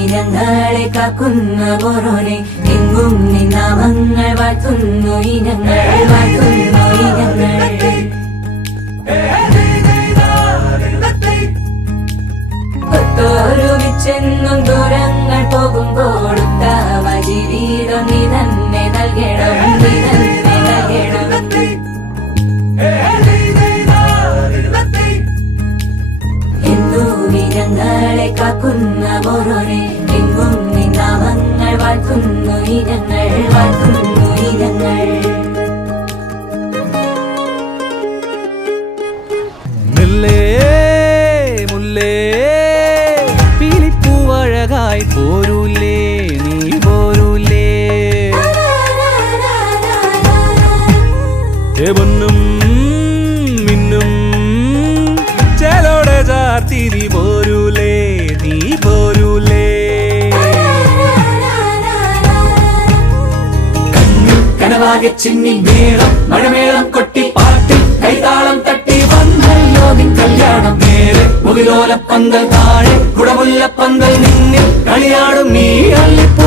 ഇനങ്ങളെ കാക്കുന്ന ബോറോനെ എങ്ങും നിന്നാമങ്ങൾ വാഴ്ത്തുന്നു ഇനങ്ങൾ വാഴ്ത്തുന്നു ഇനങ്ങൾ ഒത്തൊരുമിച്ചെന്നും ദൂരങ്ങൾ പോകുമ്പോൾ ഉത്തമ ജീവിതം നീ തന്നെ നൽകണം നീ തന്നെ നൽകണം എന്നും ഇനങ്ങളെ കാക്കുന്ന ബോറോനെ എങ്ങും നിന്നാമങ്ങൾ വാഴ്ത്തുന്നു ഇനങ്ങൾ വാഴ്ത്തുന്നു ഇനങ്ങൾ പീലിപ്പൂവഴകായി പോരൂലേ നീ പോരൂലേ പൊന്നും മിന്നും ചേലോടെ ചാർത്തി നീ പോരൂലേ നീ പോരൂലേ കനവാകെ ചിന്നി മേളം മഴമേളം കൊട്ടി പാട്ടി കൈതാളം തട്ടി വന്നല്ലോ നിൻ കല്യാണം നേരെ മുകിലോലപ്പന്തൽ താഴെ കുടമുല്ലപ്പന്തൽ നിന്നിൽ കളിയാടും നീ അല്ലിപ്പ